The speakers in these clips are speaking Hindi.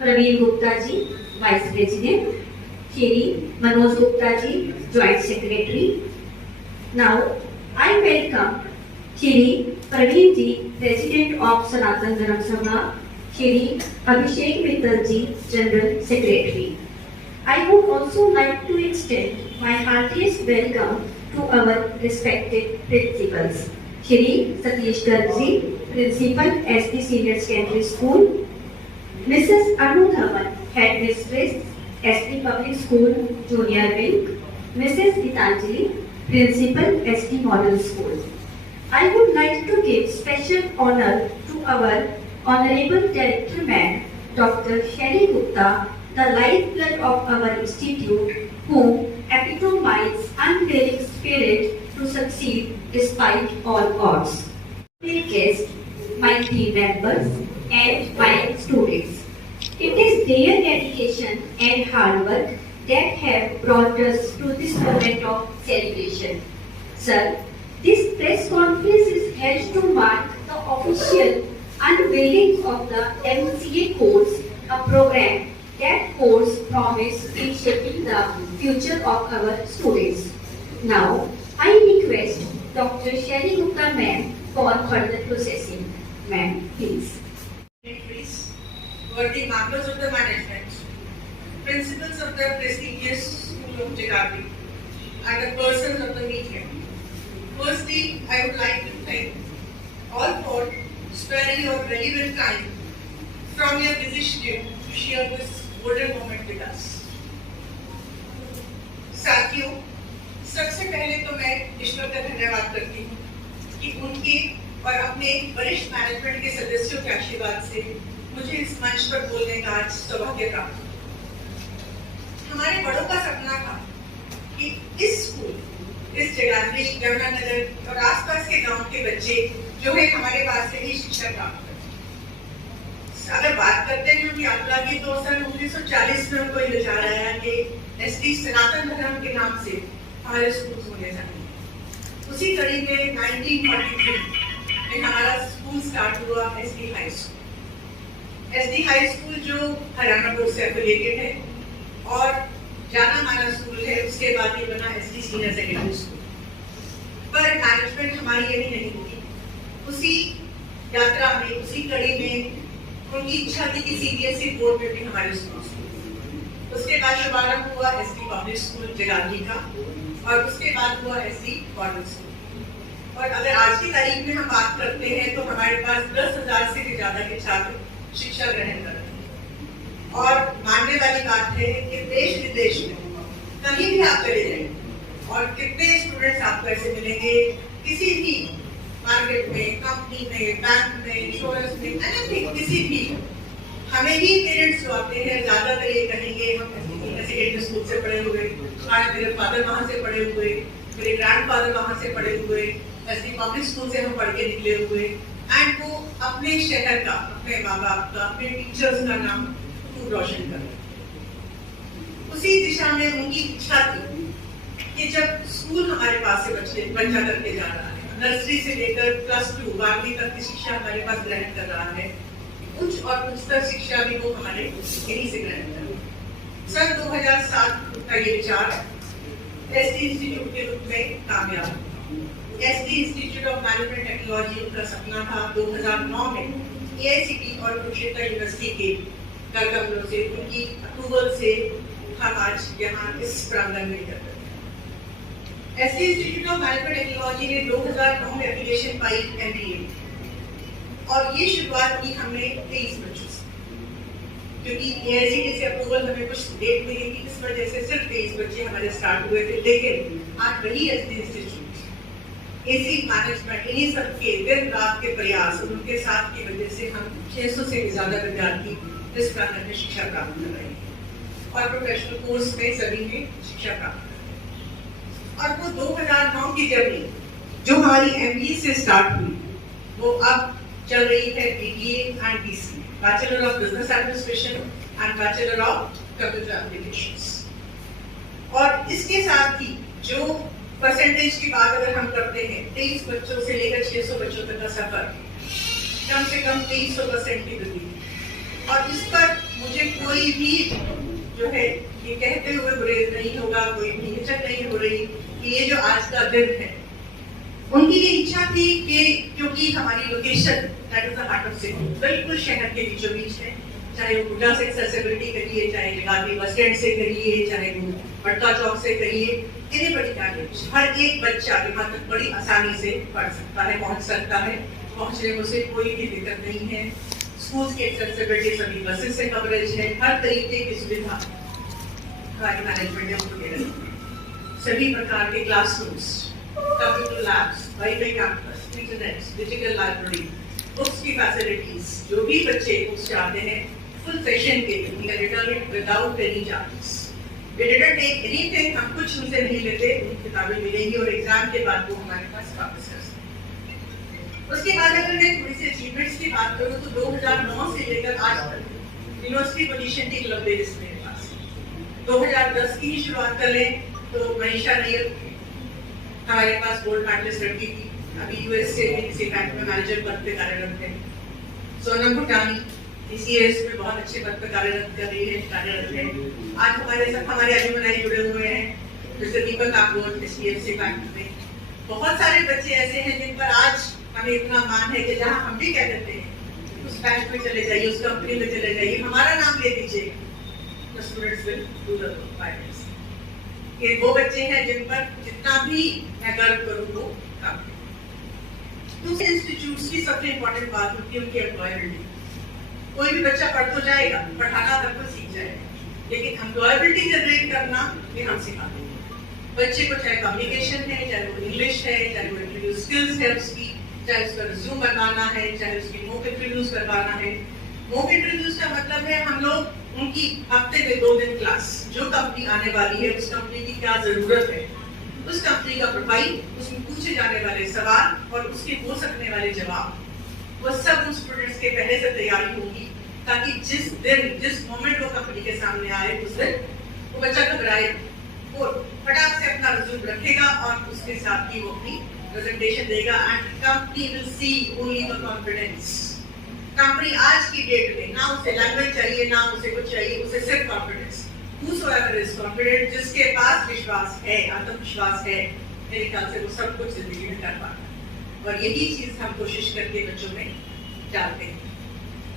Praveen Gupta ji, vice president, Shri Manoj Gupta ji, joint secretary. Now I welcome Shri Praveen ji, president of Sanatan Dharma Sabha, Shri Abhishek Mittal ji, general secretary. I would also like to extend my heartiest welcome to our respected principals. Shri Satish Garg ji, Principal SD Senior Secondary School, Mrs. Anu Dhawan, Headmistress, SD Public School Junior Wing, Mrs. Gitanjali, Principal SD Model School. I would like to give special honor to our Honorable Director Ma'am, Dr. Sherry Gupta, the lifeblood of our institute, who epitomize unwavering spirit to succeed despite all odds. Dear guests, my team members, and my students, it is their dedication and hard work that have brought us to this moment of celebration. Sir, this press conference is held to mark the official unveiling of the MCA course, a program that holds promise in shaping the future of our students. Now, I request Dr. Sherry Gupta ma'am for further processing. Ma'am, please. Worthy members of the management, principals of the prestigious School of Geography, and the persons of the media. Firstly, I would like to thank all for sparing your valuable time from your busy schedule to share this golden moment with us. साथियों, सबसे पहले तो मैं ईश्वर का धन्यवाद करती हूँ कि उनके और अपने वरिष्ठ मैनेजमेंट के सदस्यों के आशीर्वाद से मुझे इस मंच पर बोलने का आज सौभाग्य प्राप्त हुआ। हमारे बड़ों का सपना था कि इस स्कूल, इस जगाधरी, यमुनानगर और आसपास के गांव के बच्चे जो है हमारे पास से ही शिक्षा प्राप्त करें। अगर बात करते हैं कि यात्रा की, तो सन 1940 में हमको ये विचार आया कि एसडी सनातन धर्म के नाम से हमारे स्कूल होने चाहिए। उसी कड़ी में 1943 में हमारा स्कूल स्टार्ट हुआ, SD high school. SD high school जो हरियाणा बोर्ड से एफिलिएटेड है और जाना माना स्कूल है। उसके बाद ये बना एसडी सीनियर सेकेंडरी स्कूल। पर मैनेजमेंट हमारी यही नहीं हुई। उसी यात्रा में, उसी कड़ी में उनकी इच्छा थी कि सीबीएसई बोर्ड में भी हमारे स्कूल। उसके बाद शुभारंभ हुआ एसडी पब्लिक स्कूल जगाधरी का और उसके बाद हुआ एसडी मॉडल स्कूल। और अगर आज की तारीख में हम बात करते हैं तो हमारे पास 10,000 से भी ज्यादा के छात्र शिक्षा ग्रहण कर रहे हैं। और मानने वाली बात है कि देश विदेश में कहीं भी आप चले जाएंगे और कितने स्टूडेंट्स आपको ऐसे मिलेंगे, किसी भी मार्केट में, कंपनी में, बैंक में, इंश्योरेंस में, एनीथिंग, किसी भी, हमें ही पेरेंट्स जो आते हैं ज्यादातर ये कहेंगे हम सेकेंडरी स्कूल से पढ़े हुए, मेरे फादर वहाँ से पढ़े हुए, मेरे ग्रैंडफादर वहाँ से पढ़े हुए, ऐसी पब्लिक स्कूल से हम पढ़ के निकले हुए। एंड वो अपने शहर का, अपने माँ बाप का, अपने टीचर्स का नाम खूब रोशन कर। उसी दिशा में उनकी इच्छा थी कि जब स्कूल हमारे पास से बच्चा करके जा रहा है, नर्सरी से लेकर +2 12वीं तक की शिक्षा हमारे पास ग्रहण कर रहा है, उच्च और उच्चतर शिक्षा भी वो हमारे यहीं से ग्रहण कर रहा है। सन 2007 का ये विचार एसडी इंस्टीट्यूट के रूप में कामयाब। SD institute of management technology उनका सपना था। 2009 में एआईसीटी और कुरुक्षेत्र यूनिवर्सिटी के करकमलों से, उनकी अप्रूवल से हम आज यहाँ इस प्रांगण में करते हैं। SD institute of management technology ने 2009 में एफिलिएशन पाई एमबीए और ये शुरुआत की हमने 23 बच्चों से, क्योंकि एआईसीटी से अप्रूवल हमें कुछ लेट मिली थी, इस वजह से सिर्फ 23 बच्चे हमारे स्टार्ट हुए थे। लेकिन आज वही एसडी इंस्टीट्यूट, एसी मैनेजमेंट, इन्हीं सबके दिन रात के प्रयास और उनके साथ की वजह से हम 600 से भी ज्यादा विद्यार्थी इस प्रांगण में शिक्षा प्राप्त कर रहे हैं और प्रोफेशनल कोर्स में सभी में शिक्षा प्राप्त कर रहे हैं। और वो 2009 की जर्नी जो हमारी एमबीए से स्टार्ट हुई, वो अब चल रही है BBA and BCA, bachelor of business administration and bachelor of computer applications. और इसके साथ ही जो परसेंटेज की बात अगर हम करते हैं, 23 बच्चों से लेकर 600 बच्चों तक का सफर, कम से कम 2300% की वृद्धि। और इस पर मुझे कोई भी जो है ये कहते हुए गुरेज नहीं होगा, कोई भी हिचक नहीं हो रही कि ये जो आज का दिन है, उनकी ये इच्छा थी कि क्योंकि हमारी location that is the heart of city बिल्कुल शहर के बीचों बीच है, चाहे वो गुड्डा से एक्सेसिबिलिटी करिए, चाहे जगाधरी बस स्टैंड से करिए, चाहे वो बड़का चौक से करिए, एनीबॉडी कैन रीच। हर एक बच्चा यहाँ तक बड़ी आसानी से पढ़ सकता है, पहुँच सकता है, पहुँचने में उसे कोई भी दिक्कत नहीं है। स्कूल की एक्सेसिबिलिटी, सभी बसेस से कवरेज है, हर तरीके की सुविधा हमारी मैनेजमेंट ने उनको दे रखी है। सभी प्रकार के classrooms, computer labs, wifi campus, internet, digital library, books की फैसिलिटीज, जो भी बच्चे बुक्स चाहते हैं फुल सेशन के लिए we return it without any charges. We didn't take anything, हम कुछ उनसे नहीं लेते, उनकी किताबें मिलेंगी और एग्जाम के बाद वो हमारे पास वापस कर सकते हैं। उसके बाद अगर मैं थोड़ी सी अचीवमेंट्स की बात करूँ तो 2009 से लेकर आज तक यूनिवर्सिटी पोजीशन थी क्लब डेज मेरे पास। 2010 की ही शुरुआत कर लें तो मनीषा नैयर हमारे पास गोल्ड मेडलिस्ट लड़की थी, अभी यूएस से भी किसी बैंक में मैनेजर पद पे कार्यरत है। सोनम भूटानी टीसीएस में बहुत अच्छे पद पर कार्यरत है। आज हमारे अलुमनाई जुड़े हुए हैं, जैसे दीपक काकोर एचडीएफसी बैंक में। बहुत सारे बच्चे ऐसे हैं जिन पर आज हमें इतना मान है कि जहां हम भी कह देते हैं उस बैंक में चले जाइए, उस कंपनी में चले जाइए, हमारा नाम ले दीजिए, तो students will do the work. ये वो बच्चे हैं जिन पर जितना भी मैं गर्व करूं वो कम है। दूसरे इंस्टीट्यूट्स की सबसे इम्पोर्टेंट बात होती है उनकी एम्प्लॉयबिलिटी। कोई भी बच्चा पढ़ तो जाएगा, पढ़ाना तक तो सीख जाएगा, लेकिन एम्प्लॉयबिलिटी जनरेट करना ये हम सिखाते हैं बच्चे को। चाहे कम्युनिकेशन है, चाहे वो इंग्लिश है, चाहे वो इंटरव्यू स्किल्स है उसकी, चाहे उसका रिज्यूम बनवाना है, चाहे उसकी मॉक इंटरव्यूज करवाना है। मॉक इंटरव्यूज का मतलब है हम लोग उनकी हफ्ते में 2 दिन क्लास, जो कंपनी आने वाली है उस कंपनी की क्या जरूरत है, उस कंपनी का प्रोफाइल, उसमें पूछे जाने वाले सवाल और उसके हो सकने वाले जवाब, वो सब उन स्टूडेंट्स के पहले से तैयारी होगी, ताकि जिस दिन जिस मोमेंट वो कंपनी के सामने आए उस दिन वो बच्चा घबराए, वो फटाक से अपना रिज्यूम रखेगा और उसके साथ ही वो अपनी प्रेजेंटेशन देगा and company will see only the confidence. Company आज की डेट में ना उसे लैंग्वेज चाहिए, ना उसे कुछ चाहिए, उसे सिर्फ कॉन्फिडेंस। Whosoever is confident, जिसके पास विश्वास है, आत्मविश्वास है, मेरे ख्याल से वो सब कुछ जिंदगी में कर पाता है। और यही चीज हम कोशिश करके बच्चों में डालते हैं।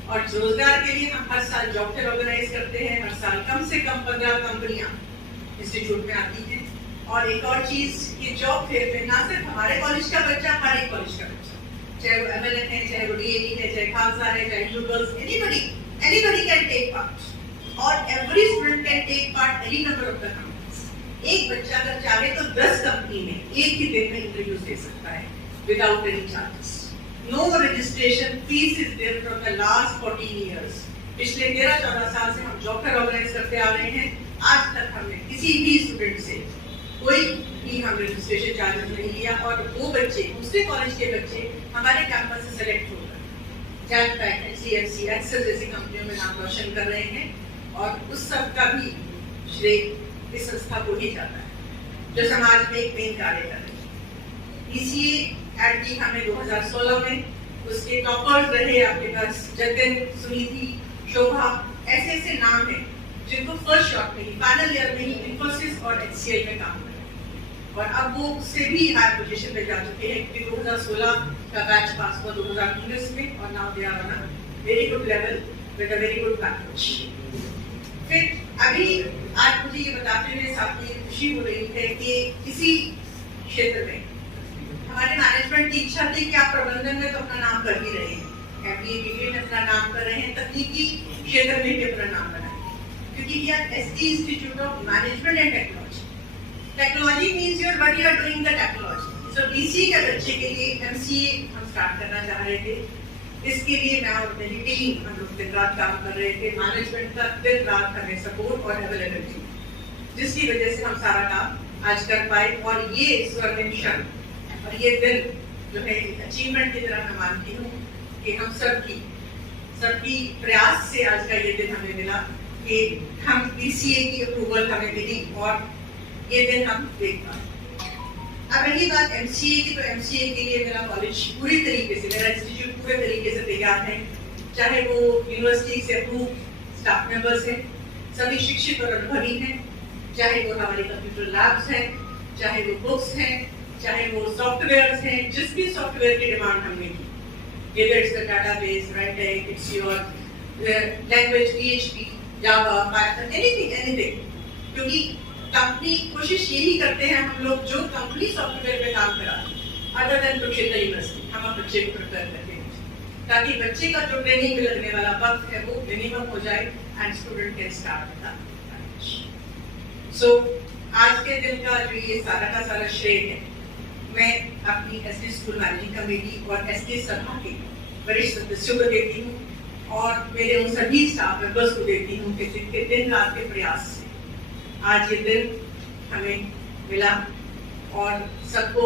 और रोजगार के लिए हम हर साल जॉब फेयर ऑर्गेनाइज करते हैं। हर साल कम से कम 15 कंपनियां इंस्टीट्यूट में आती हैं। और एक और चीज, ये जॉब फेयर में ना सिर्फ हमारे कॉलेज का बच्चा, हर एक कॉलेज का बच्चा, चाहे वो एमएलएन है, चाहे वो डीएवी है, चाहे खालसा है, चाहे you girls, anybody can take part और every student can take part any number of the companies. एक बच्चा अगर चाहे तो 10 कंपनी में एक ही दिन में इंटरव्यूज दे सकता है without any charges. No registration fees is there for the last 14 years. पिछले 13-14 साल से हम जॉब फेयर ऑर्गेनाइज करते आ रहे हैं। आज तक हमने किसी भी स्टूडेंट से कोई भी हम रजिस्ट्रेशन चार्जेस नहीं लिया और वो बच्चे, दूसरे कॉलेज के बच्चे हमारे कैंपस से सेलेक्ट होकर जैनपैक, एचडीएफसी, एक्सेस जैसी कंपनियों में नाम रोशन कर रहे हैं। और उस सब का भी श्रेय इस संस्था को ही जाता है जो समाज में एक मेन कार्य कर रही है। इसीलिए एड की हमने 2016 में, उसके टॉपर्स रहे आपके पास जतिन, सुनीति, शोभा, ऐसे नाम है जिनको फर्स्ट शॉट में ही, फाइनल ईयर में ही इंफोसिस और एचसीएल में काम करें और अब वो उससे भी हाई पोजीशन पे जा चुके हैं क्योंकि 2016 का बैच पास हुआ 2019 में और now they are on a very good level with a very good package. फिर अभी आज मुझे ये बताते हुए साथ में खुशी हो रही है कि इसी क्षेत्र में हमारे मैनेजमेंट की इच्छा थी कि आप प्रबंधन में तो अपना नाम कर ही रहे हैं, एमबीए में अपना नाम कर रहे हैं, तकनीकी क्षेत्र में भी अपना नाम बनाए, क्योंकि ये ST institute of management and technology. Technology means your what you are doing the technology. So BC के बच्चे के लिए एमसीए हम स्टार्ट करना चाह रहे थे। इसके लिए मैं और मेरी टीम हम लोग दिन रात काम कर रहे थे। मैनेजमेंट का दिन रात हमें सपोर्ट और अवेलेबिलिटी, जिसकी वजह से हम सारा काम आज कर पाए। और ये स्वर्णिम क्षण और ये दिन जो है अचीवमेंट की तरह मैं मानती हूँ कि हम सबकी प्रयास से आज का ये दिन हमें मिला कि हम बीसीए की अप्रूवल हमें मिली और ये दिन हम देख पाए। अब रही बात एमसीए की, तो एमसीए के लिए मेरा कॉलेज पूरी तरीके से, मेरा इंस्टीट्यूट पूरे तरीके से तैयार है, चाहे वो यूनिवर्सिटी से अप्रूव स्टाफ मेंबर्स हैं, सभी शिक्षित और अनुभवी हैं, चाहे वो हमारे कंप्यूटर लैब्स हैं, चाहे वो बुक्स हैं, चाहे वो सॉफ्टवेयर्स हैं, जिस भी सॉफ्टवेयर की डिमांड हमने की, whether it's the database, Write, it's your language, PHP, Java, Python, anything. क्योंकि कंपनी कोशिश यही करते हैं हम लोग जो कंपनी सॉफ्टवेयर पे काम करा अदर देन कुरुक्षेत्र यूनिवर्सिटी हम बच्चे को प्रिपेयर करते हैं ताकि बच्चे का जो ट्रेनिंग में लगने वाला वक्त है वो मिनिमम हो जाए एंड स्टूडेंट कैन स्टार्ट। सो आज के दिन का जो ये सारा का सारा श्रेय है मैं अपनी एसडी स्कूल मैनेजिंग कमेटी और एसडी सभा के वरिष्ठ सदस्यों को देती हूँ और मेरे उन सभी स्टाफ मेंबर्स को देती हूँ कि जिनके दिन रात के प्रयास से आज ये दिन हमें मिला और सबको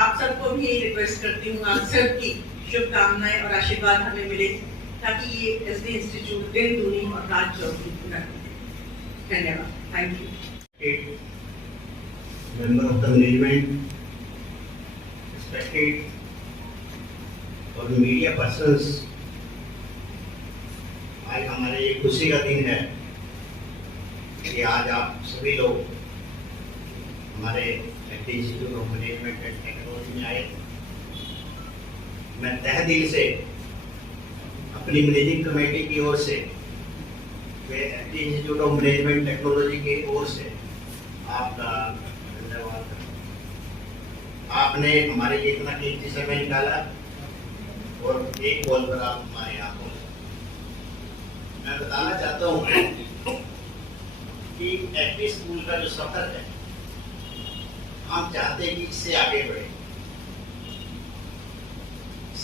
आप सबको भी यही रिक्वेस्ट करती हूँ आप सबकी शुभकामनाएं और आशीर्वाद हमें मिले ताकि ये एसडी इंस्टीट्यूट दिन दूनी और रात चौकी पूरा करे। धन्यवाद। Thank you. Member of the management, respected और मीडिया पर्सन्स, आज हमारे ये खुशी का दिन है कि आज आप सभी लोग हमारे institute of management and technology में आए। मैं तहे दिल से अपनी मैनेजिंग कमेटी की ओर से इंस्टीट्यूट ऑफ मैनेजमेंट टेक्नोलॉजी की ओर से आपका धन्यवाद करता हूं। आपने हमारे लिए इतना कीमती समय निकाला और एक कॉल पर आप हमारे यहाँ पहुंचे। मैं बताना चाहता हूँ कि एपी स्कूल का जो सफर है हम चाहते हैं कि इससे आगे बढ़े।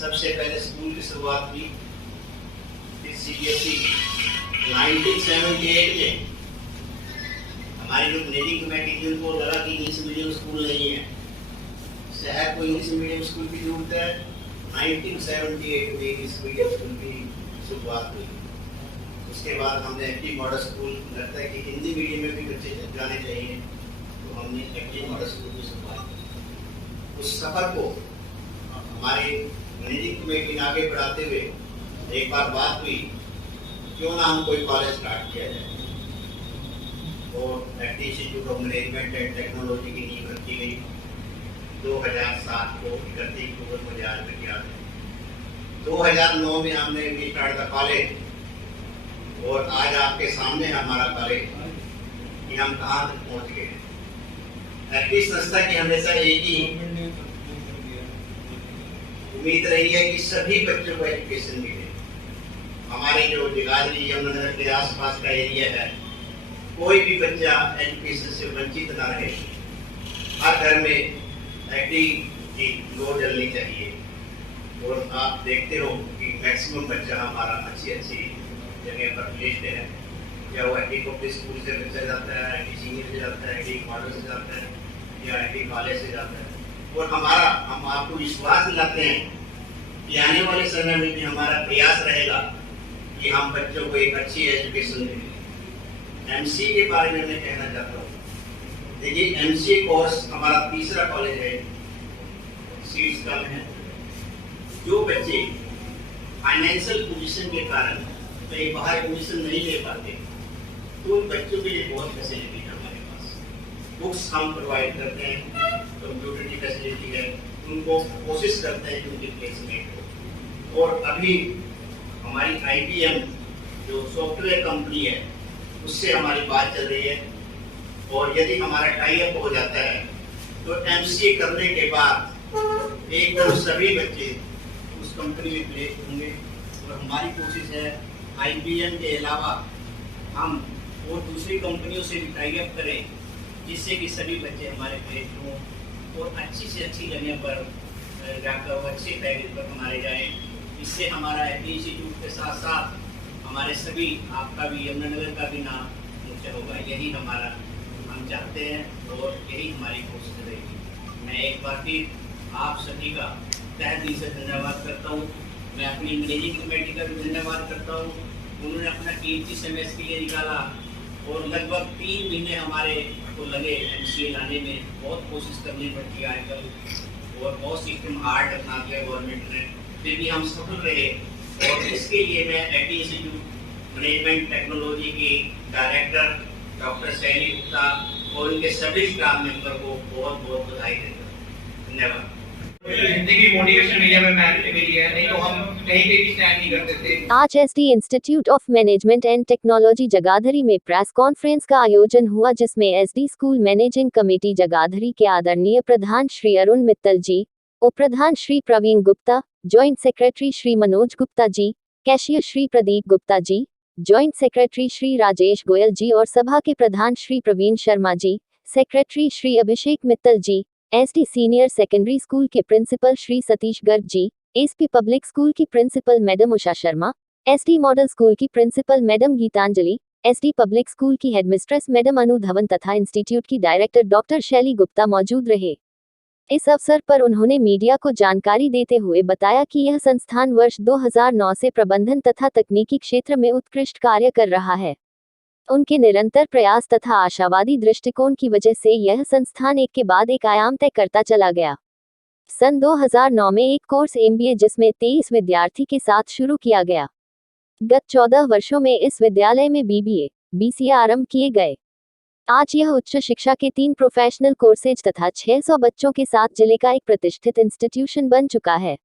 सबसे पहले स्कूल की शुरुआत की CBSE 1978 में। हमारी जो मैनेजिंग कमेटी थी उनको लगा कि इंग्लिश मीडियम स्कूल नहीं है, शहर को इंग्लिश मीडियम स्कूल की जरूरत है। 1978 में इंग्लिश मीडियम स्कूल की शुरुआत हुई। उसके बाद हमने एफडी मॉडल स्कूल, लगता है कि हिंदी मीडियम में भी बच्चे जाने चाहिए, तो हमने एफडी मॉडल स्कूल की शुरुआत की। उस सफर को हमारे मैनेजिंग कमेटी ने आगे बढ़ाते हुए एक बार बात हुई क्यों ना हम कोई कॉलेज स्टार्ट किया जाए, और FD institute of management and technology की नींव रखी गई 2007 को 31 अक्टूबर को याद किया। 2009 में हमने वी स्टार्ट द कॉलेज और आज आपके सामने हमारा कॉलेज कि हम कहाँ तक पहुँच गए। एफडी संस्था की हमेशा एक ही उम्मीद रही है कि सभी बच्चों को एजुकेशन मिले। हमारे जो जगाधरी यमुनानगर के आसपास का एरिया है, कोई भी बच्चा एजुकेशन से वंचित ना रहे। हर घर में एफडी की लो जलनी चाहिए और आप देखते हो कि मैक्सिमम बच्चा हमारा अच्छी जगह पर प्लेस्ड है, या वो एफडी पब्लिक स्कूल से बच्चा जाता है, एफडी सीनियर से जाता है, एफडी मॉडल से जाता है, या एफडी कॉलेज से जाता है। और हम आपको विश्वास दिलाते हैं कि आने वाले समय में भी हमारा प्रयास रहेगा कि हम बच्चों को एक अच्छी एजुकेशन दें। एमसीए के बारे में मैं कहना चाहता हूँ। देखिए, एमसीए कोर्स हमारा तीसरा कॉलेज है, सीट्स कम है। जो बच्चे फाइनेंशियल पोजीशन के कारण कहीं बाहर एडमिशन नहीं ले पाते, तो उन बच्चों के लिए बहुत फैसिलिटी है हमारे पास। बुक्स हम प्रोवाइड करते हैं, कंप्यूटर की फैसिलिटी है, उनको कोशिश करते हैं कि उनकी प्लेसमेंट हो। और अभी हमारी IBM जो सॉफ्टवेयर कंपनी है उससे हमारी बात चल रही है, और यदि हमारा टाई अप हो जाता है तो MCA करने के बाद एकदम सभी बच्चे उस कंपनी में प्लेस होंगे। और हमारी कोशिश है IBM के अलावा हम और दूसरी कंपनियों से भी टाई अप करें, जिससे कि सभी बच्चे हमारे प्लेस हों और अच्छी से अच्छी जगह पर जाकर अच्छे पैकेज पर हमारे जाएँ। इससे हमारा एफडी इंस्टीट्यूट के साथ साथ हमारे सभी, आपका भी, यमुनानगर का भी नाम ऊंचा होगा। यही हमारा हम चाहते हैं और यही हमारी कोशिश रहेगी। मैं एक बार फिर आप सभी का तहे दिल से धन्यवाद करता हूँ। मैं अपनी मैनेजिंग कमेटी का भी धन्यवाद करता हूँ। उन्होंने अपना कीमती समय इसके लिए निकाला और लगभग 3 महीने हमारे को लगे MCA लाने में। बहुत कोशिश करनी पड़ती है आजकल और बहुत सिस्टम हार्ड अपना दिया गवर्नमेंट ने, फिर भी हम सफल रहे। और इसके लिए मैं एफडी इंस्टीट्यूट मैनेजमेंट टेक्नोलॉजी की डायरेक्टर डॉक्टर शैली गुप्ता और उनके सभी स्टाफ मेंबर को बहुत बहुत बधाई देता हूँ। धन्यवाद। जिंदगी मोटिवेशन मीडिया में मैरिट मिली है, नहीं तो हम कहीं पे भी स्टैंड नहीं करते थे। आज SD institute of management and technology Jagadhri में प्रेस कॉन्फ्रेंस का आयोजन हुआ, जिसमें SD school managing committee Jagadhri के आदरणीय प्रधान श्री अरुण मित्तल जी, उप प्रधान श्री प्रवीण गुप्ता, जॉइंट सेक्रेटरी श्री मनोज गुप्ता जी, cashier Shri Pradeep Gupta ji, joint secretary Shri Rajesh Goyal जी और सभा के प्रधान श्री प्रवीण शर्मा जी, सेक्रेटरी श्री अभिषेक मित्तल जी, एसडी सीनियर सेकेंडरी स्कूल के principal Shri Satish Garg ji, SP public school की principal madam Usha Sharma, SD model school की principal madam Geetanjali, SD public school की हेडमिस्ट्रेस मैडम अनु धवन तथा इंस्टीट्यूट की डायरेक्टर डॉक्टर शैली गुप्ता मौजूद रहे। इस अवसर पर उन्होंने मीडिया को जानकारी देते हुए बताया कि यह संस्थान वर्ष 2009 से प्रबंधन तथा तकनीकी क्षेत्र में उत्कृष्ट कार्य कर रहा है। उनके निरंतर प्रयास तथा आशावादी दृष्टिकोण की वजह से यह संस्थान एक के बाद एक आयाम तय करता चला गया। सन 2009 में एक कोर्स MBA जिसमें 23 विद्यार्थी के साथ शुरू किया गया। गत 14 वर्षों में इस विद्यालय में BBA, BCA आरंभ किए गए। आज यह उच्च शिक्षा के 3 प्रोफेशनल कोर्सेज तथा 600 बच्चों के साथ जिले का एक प्रतिष्ठित इंस्टीट्यूशन बन चुका है।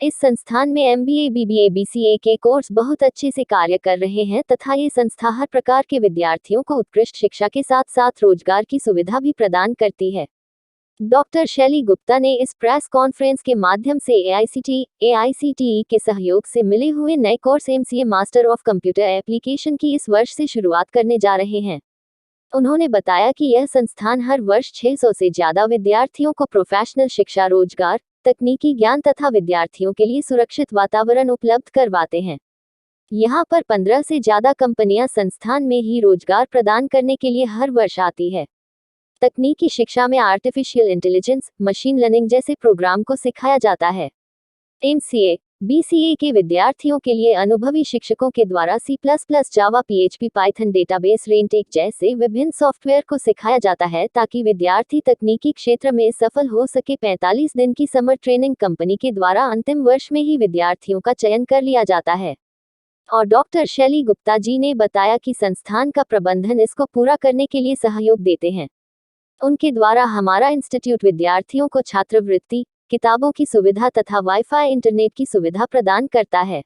इस संस्थान में MBA, BBA, BCA के कोर्स बहुत अच्छे से कार्य कर रहे हैं तथा ये संस्था हर प्रकार के विद्यार्थियों को उत्कृष्ट शिक्षा के साथ साथ रोजगार की सुविधा भी प्रदान करती है। डॉक्टर शैली गुप्ता ने इस प्रेस कॉन्फ्रेंस के माध्यम से AICTE के सहयोग से मिले हुए नए course MCA master of computer application की इस वर्ष से शुरुआत करने जा रहे हैं। उन्होंने बताया कि यह संस्थान हर वर्ष 600 से ज्यादा विद्यार्थियों को प्रोफेशनल शिक्षा, रोजगार, तकनीकी ज्ञान तथा विद्यार्थियों के लिए सुरक्षित वातावरण उपलब्ध करवाते हैं। यहाँ पर 15 से ज्यादा कंपनियां संस्थान में ही रोजगार प्रदान करने के लिए हर वर्ष आती है। तकनीकी शिक्षा में आर्टिफिशियल इंटेलिजेंस, मशीन लर्निंग जैसे प्रोग्राम को सिखाया जाता है। MCA, BCA के विद्यार्थियों के लिए अनुभवी शिक्षकों के द्वारा C++, जावा, PHP, पाइथन, डेटाबेस, रेंटेक जैसे विभिन्न सॉफ्टवेयर को सिखाया जाता है ताकि विद्यार्थी तकनीकी क्षेत्र में सफल हो सके। 45 दिन की समर ट्रेनिंग कंपनी के द्वारा अंतिम वर्ष में ही विद्यार्थियों का चयन कर लिया जाता है। और डॉक्टर शैली गुप्ता जी ने बताया कि संस्थान का प्रबंधन इसको पूरा करने के लिए सहयोग देते हैं। उनके द्वारा हमारा इंस्टीट्यूट विद्यार्थियों को छात्रवृत्ति, किताबों की सुविधा तथा वाईफाई इंटरनेट की सुविधा प्रदान करता है।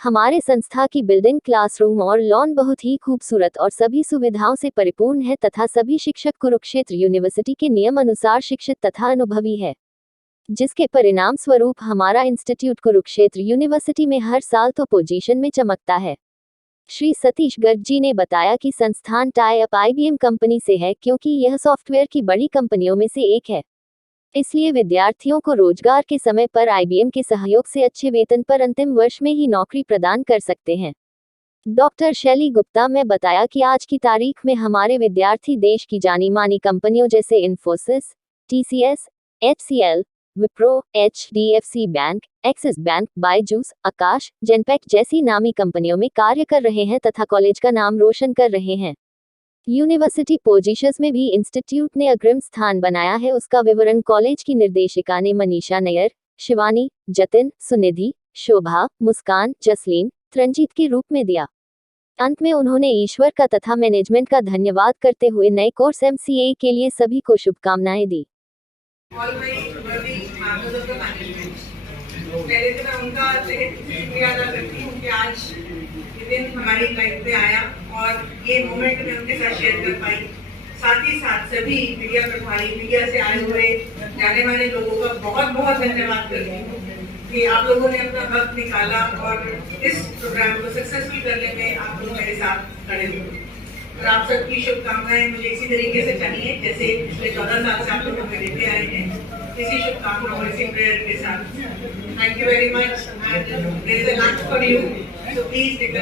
हमारे संस्था की बिल्डिंग, क्लासरूम और लॉन बहुत ही खूबसूरत और सभी सुविधाओं से परिपूर्ण है तथा सभी शिक्षक कुरुक्षेत्र यूनिवर्सिटी के नियम अनुसार शिक्षित तथा अनुभवी है, जिसके परिणाम स्वरूप हमारा इंस्टीट्यूट कुरुक्षेत्र यूनिवर्सिटी में हर साल तो पोजीशन में चमकता है। श्री सतीश गर्ग जी ने बताया कि संस्थान टाई अप IBM कंपनी से है, क्योंकि यह सॉफ्टवेयर की बड़ी कंपनियों में से एक है। इसलिए विद्यार्थियों को रोजगार के समय पर IBM के सहयोग से अच्छे वेतन पर अंतिम वर्ष में ही नौकरी प्रदान कर सकते हैं। डॉक्टर शैली गुप्ता ने बताया कि आज की तारीख में हमारे विद्यार्थी देश की जानी मानी कंपनियों जैसे Infosys, TCS, HCL, Wipro, HDFC bank, Axis bank, Byju's, Aakash, Genpact जैसी नामी कंपनियों में कार्य कर रहे हैं तथा कॉलेज का नाम रोशन कर रहे हैं। यूनिवर्सिटी पोजीशंस में भी इंस्टीट्यूट ने अग्रिम स्थान बनाया है। उसका विवरण कॉलेज की निर्देशिका ने मनीषा नैयर, शिवानी, जतिन, सुनिधि, शोभा, मुस्कान, जसलीन, रंजीत के रूप में दिया। अंत में उन्होंने ईश्वर का तथा मैनेजमेंट का धन्यवाद करते हुए नए कोर्स MCA के लिए सभी को शुभकामनाएं दी। पहले तो मैं उनका शुक्रिया अदा करती हूँ कि आज ये दिन हमारी लाइफ में आया और ये मोमेंट मैं उनके साथ शेयर कर पाई। साथ ही साथ सभी मीडिया प्रभारी, मीडिया से आए हुए जाने वाले लोगों का बहुत बहुत धन्यवाद करती हूँ कि आप लोगों ने अपना वक्त निकाला और इस प्रोग्राम को सक्सेसफुल करने में आप लोग मेरे साथ खड़े हुए। और आप सबकी शुभकामनाएं मुझे इसी तरीके से चाहिए जैसे पिछले 14 साल से आप लोग हमें देते आए हैं। इसी शुभकामनाओं, इसी प्रेयर के साथ। Thank you very much and there is a lunch for you, so please take a